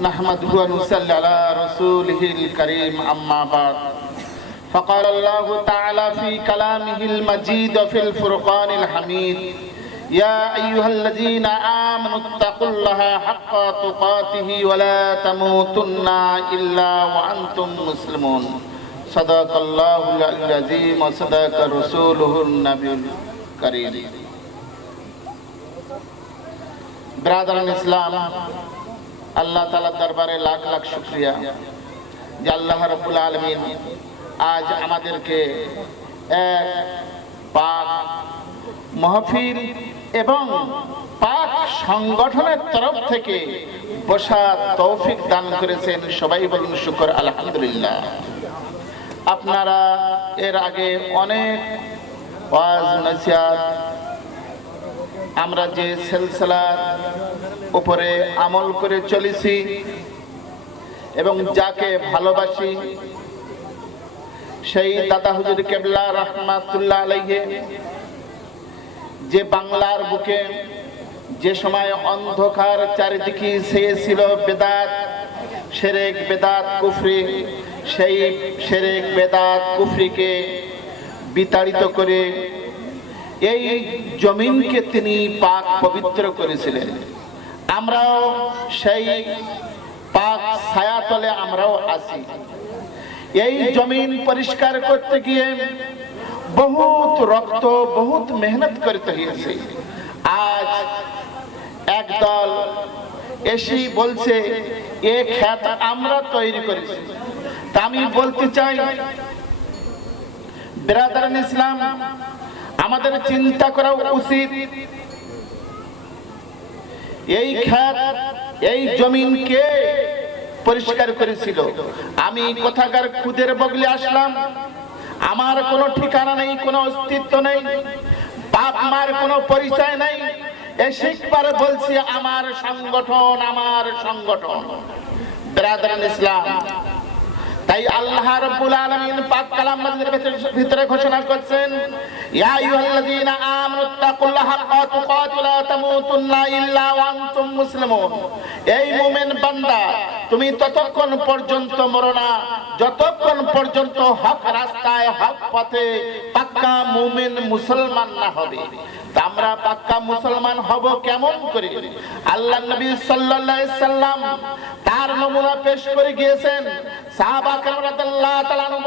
نحمده ونصلي على رسوله الكريم أما بعد فقال الله تعالى في كلامه المجيد في الفرقان الحميد يا أيها الذين آمنوا اتقوا الله حق تقاته ولا تموتن إلا وأنتم مسلمون صدق الله العظيم وصدق رسوله النبي الكريم برادران الإسلام আল্লাহ তালা দরবারে লাখ লাখ শুক্রিয়া। যে আল্লাহ রবুল আলমিন আজ আমাদেরকে এক মহফিল এবং পাক সংগঠনের তরফ থেকে বসা তৌফিক দান করেছেন। সবাই বলুন শুকর, আলহামদুলিল্লাহ। আপনারা এর আগে অনেক ওয়াজ নসিয়াত আমরা যে সিলসিলার উপরে আমল করে চলেছি এবং যাকে ভালোবাসি, সেই দাদা হুজুর কেবলা রহমাতুল্লাহ আলাইহে, যে বাংলার বুকে যে সময় অন্ধকার চারিদিকে ছিল বেদাত, সেরেক বেদাত কুফরি, সেই সেরেক বেদাত কুফরিকে বিতাড়িত করে এই জমিনকে তিনি পাক পবিত্র করেছিলেন। আমরাও সেই পাক ছায়াতলে আমরাও আছি। এই জমিন পরিষ্কার করতে গিয়ে বহুত রক্ত, বহুত মেহনত করতে হয়েছে আজ একদল এসি বলছে, এ খ্যাত আমরা তৈরি করেছি। তা আমি বলতে চাই বেরাদারান ইসলাম আমাদের চিন্তা করা উচিত। এই খ্যাত এই জমিন কে পরিষ্কার করেছিল? আমি কোথাকার খুদের বগলে আসলাম। আমার কোনো ঠিকানা নেই, কোনো অস্তিত্ব নেই। বাপ মার কোনো পরিচয় নেই। এসিকবার বলছি, আমার সংগঠন আমার সংগঠন। ইসলাম তাই আল্লাহ রাব্বুল আলামিন পাক কালাম মাজিদের ভিতরে ঘোষণা করছেন, ইয়া আইয়ুহাল্লাযীনা আমানু তাকুল্লাহা হাক্কা তুকাতি লা তামুতুন্না ইল্লা ওয়া আনতুম মুসলিমুন। এই মুমিন বান্দা, তুমি ততক্ষণ পর্যন্ত মরো না। যতক্ষণ পর্যন্ত হক রাস্তায়, হক পথে পাক্কা মুমিন মুসলমান না হবে। তা আমরা পাক্কা মুসলমান হব কেমন করে? আল্লাহ নবী সাল্লাল্লাহু আলাইহি সাল্লাম তার নমুনা পেশ করে গিয়েছেন সাহাবা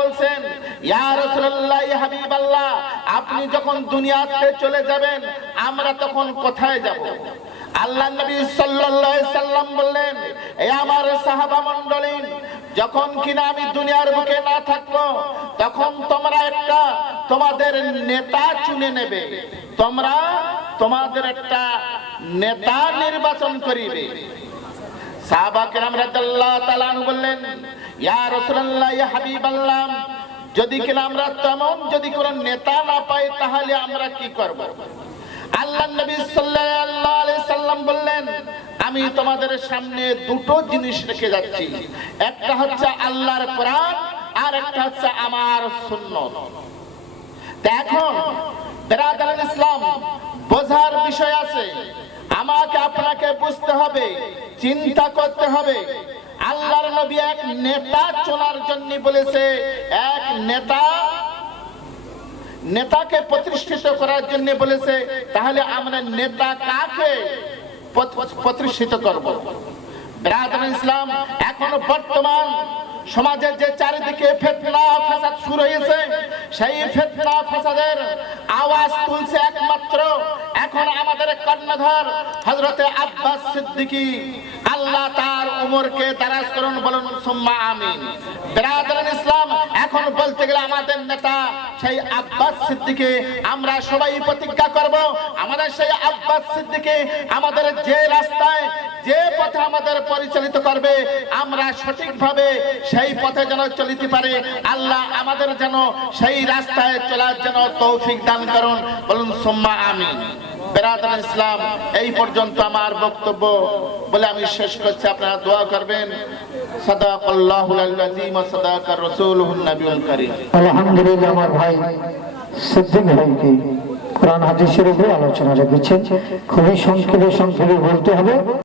বলছেন হাবিবাল্লাহ, আপনি যখন দুনিয়াতে চলে যাবেন, আমরা তখন কোথায় যাব? আল্লাহ নবী সাল্লাম বললেন, এ আমার সাহাবা মণ্ডলী, যখন কিনা আমি দুনিয়ার বুকে না থাকব, তখন তোমরা একটা তোমাদের নেতা চুনে নেবে। তোমরা তোমাদের একটা নেতা নির্বাচন করিবে। সাহাবা কেরাম রাদিয়াল্লাহু তাআলা বললেন, ইয়া রাসূলুল্লাহ, ইয়া যদি কিনা আমরা তেমন যদি কোন নেতা না পাই, তাহলে আমরা কি করব? আল্লাহ নবী সাল্লাল্লাহু আলাইহি সাল্লাম বললেন, আমি তোমাদের সামনে দুটো জিনিস রেখে যাচ্ছি। একটা হচ্ছে আল্লাহর কোরআন, আর একটা হচ্ছে আমার সুন্নত। এখন বেরাদার ইসলাম, বোঝার বিষয় আছে। আমাকে আপনাকে বুঝতে হবে, চিন্তা করতে হবে। আল্লাহর নবী এক নেতা চলার জন্য বলেছে, এক নেতা নেতাকে প্রতিষ্ঠিত করার জন্য বলেছে, তাহলে আমরা নেতা কাকে প্রত- প্রতিষ্ঠিত করব? ব্রাদার ইসলাম এখনও বর্তমান সমাজের যে চারিদিকে ফেতনা, ফাসাদ শুরু হয়েছে, সেই ফেতনা, ফাসাদের আওয়াজ তুলছে একমাত্র। এখন আমাদের কর্ণধর হজরতে আব্বাস সিদ্দিকী, আল্লাহ তার উমরকে দারাজ করুন, বলুন, সুম্মা আমিন। ইসলাম, এখন বলতে গেলে আমাদের নেতা সেই আব্বাস সিদ্দিকে, আমরা সবাই প্রতিজ্ঞা করব, আমাদের সেই আব্বাস সিদ্দিকে আমাদের যে রাস্তায়, যে পথে আমাদের পরিচালিত করবে, আমরা সঠিকভাবে সেই পথে যেন চলিতে পারে, আল্লাহ আমাদের যেন সেই রাস্তায় চলার যেন তৌফিক দান করুন। বলুন, সোম্মা আমি বেরাদার ইসলাম, এই পর্যন্ত আমার বক্তব্য বলে আমি শেষ করছি। আপনারা দোয়া করবেন। সাদাকাল্লাহুল আযীম ওয়া সাদাকা রাসূলুহুন নবিয়ুল কারীম। আলহামদুলিল্লাহ, আমার ভাই সিদ্দিক ভাইকে কোরআন হাদিসের উপরে আলোচনা রেখেছেন। খুবই সংক্ষেপে সংক্ষেপে বলতে হবে।